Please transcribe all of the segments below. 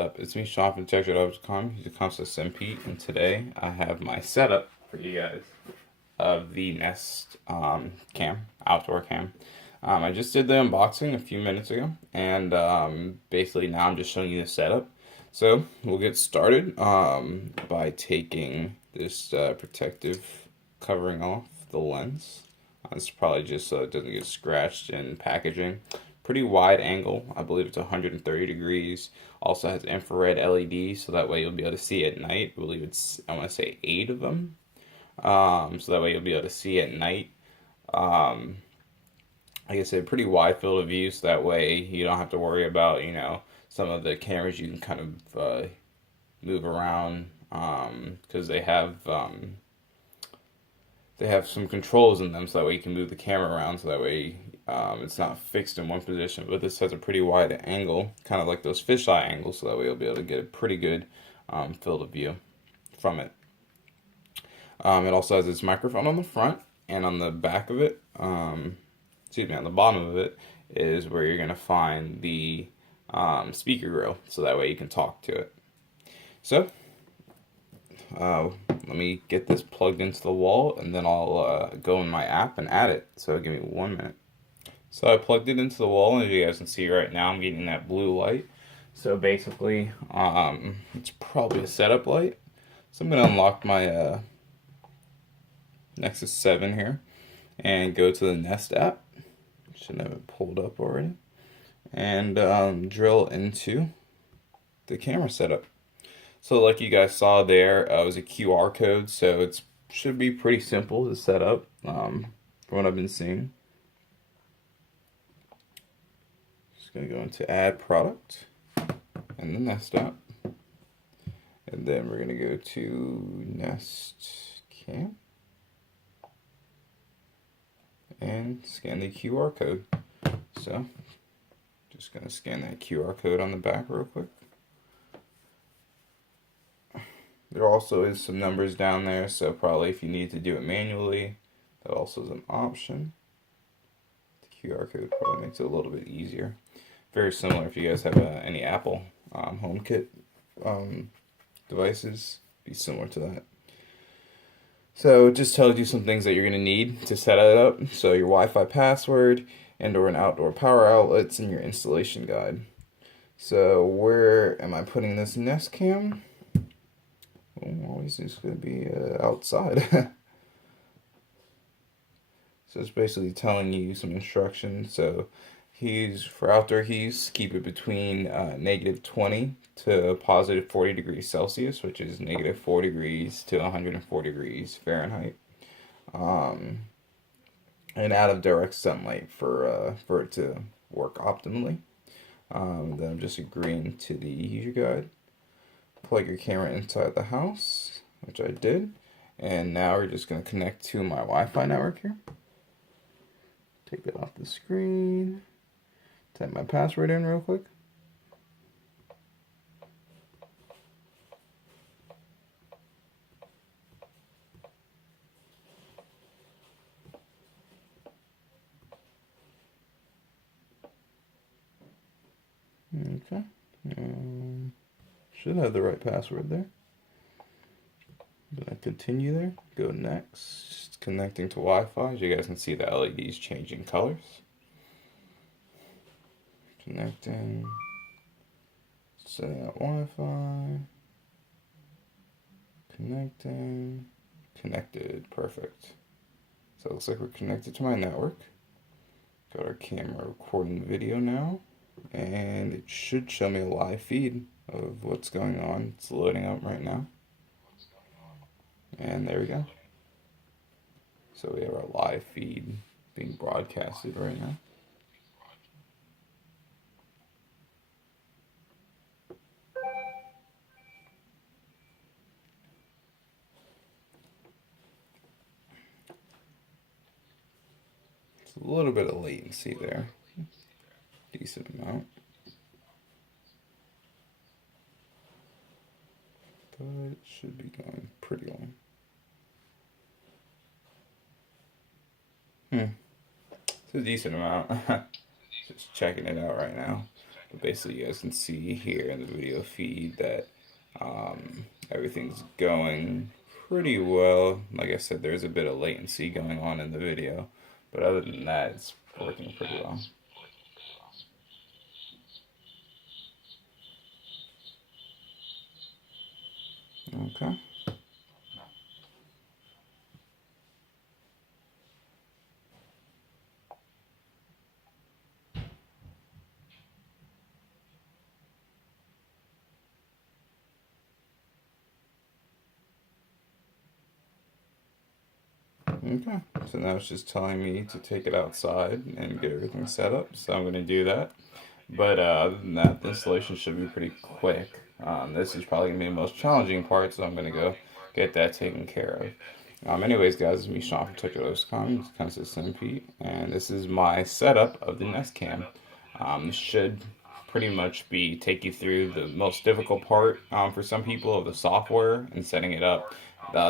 Up, it's me, Sean from TechShop.com. He's a constant SMP, and today I have my setup for you guys of the Nest cam, outdoor cam. I just did the unboxing a few minutes ago, and basically now I'm just showing you the setup. So we'll get started by taking this protective covering off the lens. It's probably just so it doesn't get scratched in packaging. Pretty wide angle. I believe it's 130 degrees. Also has infrared LED, so that way you'll be able to see at night. I believe it's, I want to say 8 of them. So that way you'll be able to see at night. Um, like I said, pretty wide field of view, so that way you don't have to worry about, some of the cameras you can kind of move around because they have some controls in them, so that way you can move the camera around, so that way it's not fixed in one position. But this has a pretty wide angle, kind of like those fisheye angles, so that way you'll be able to get a pretty good field of view from it. It also has its microphone on the front, and on the back of it, excuse me, on the bottom of it is where you're gonna find the speaker grill, so that way you can talk to it. So let me get this plugged into the wall, and then I'll go in my app and add it. So give me 1 minute. So I plugged it into the wall, and as you guys can see right now, I'm getting that blue light. So basically, it's probably a setup light. So I'm going to unlock my Nexus 7 here and go to the Nest app. Should have it pulled up already. And drill into the camera setup. So like you guys saw there, it was a QR code, so it should be pretty simple to set up from what I've been seeing. Just going to go into Add Product and the Nest app. And then we're going to go to Nest Cam and scan the QR code. So just going to scan that QR code on the back real quick. There also is some numbers down there, so probably if you need to do it manually, that also is an option. The QR code probably makes it a little bit easier. Very similar if you guys have any Apple HomeKit devices, be similar to that. So it just tells you some things that you're going to need to set it up. So your Wi-Fi password and/or an outdoor power outlets and your installation guide. So where am I putting this Nest Cam? Always it's going to be outside. So it's basically telling you some instructions. So for outdoor he's keep it between -20 to +40 degrees Celsius, which is -4 degrees to 104 degrees Fahrenheit. And out of direct sunlight for it to work optimally. Then I'm just agreeing to the user guide. Plug your camera inside the house, which I did. And now we're just going to connect to my Wi-Fi network here. Take that off the screen. Type my password in real quick. Okay. Should have the right password there. Gonna continue there. Go next. It's connecting to Wi-Fi. As you guys can see, the LEDs changing colors. Connecting. Setting up Wi-Fi. Connecting. Connected. Perfect. So it looks like we're connected to my network. Got our camera recording video now. And it should show me a live feed of what's going on. It's loading up right now. And there we go. So we have our live feed being broadcasted right now. It's a little bit of latency there. Decent amount. But it should be going pretty long. It's a decent amount. Just checking it out right now. But basically, you guys can see here in the video feed that everything's going pretty well. Like I said, there's a bit of latency going on in the video, but other than that, it's working pretty well. Okay. Okay, so now it's just telling me to take it outside and get everything set up, so I'm going to do that. But other than that, the installation should be pretty quick. This is probably going to be the most challenging part, so I'm going to go get that taken care of. Anyways, guys, it's me, Sean from TechReloads.com. This comes to Pete, and this is my setup of the Nest Cam. This should pretty much take you through the most difficult part for some people of the software and setting it up.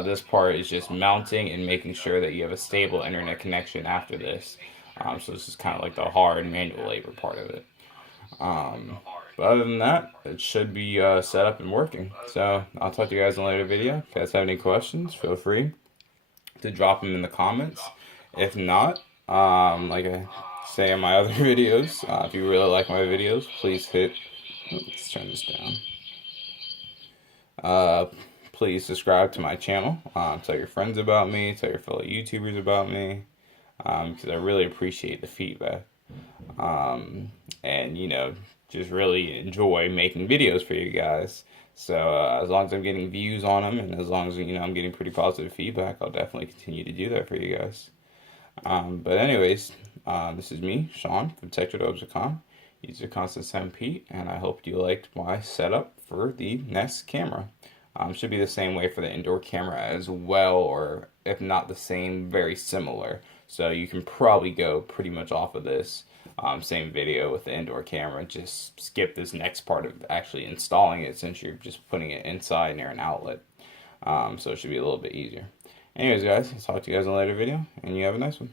This part is just mounting and making sure that you have a stable internet connection after this. So this is kind of like the hard manual labor part of it. But other than that, it should be set up and working. So I'll talk to you guys in a later video. If you guys have any questions, feel free to drop them in the comments. If not, like I say in my other videos, if you really like my videos, please let's turn this down. Please subscribe to my channel. Tell your friends about me. Tell your fellow YouTubers about me. Because I really appreciate the feedback. And, just really enjoy making videos for you guys. So as long as I'm getting views on them and as long as, I'm getting pretty positive feedback, I'll definitely continue to do that for you guys. But anyways, this is me, Sean, from TechReloads.com. Use your constant SMP, and I hope you liked my setup for the Nest camera. Should be the same way for the indoor camera as well, or if not the same, very similar. So you can probably go pretty much off of this same video with the indoor camera. Just skip this next part of actually installing it since you're just putting it inside near an outlet. So it should be a little bit easier. Anyways, guys, I'll talk to you guys in a later video, and you have a nice one.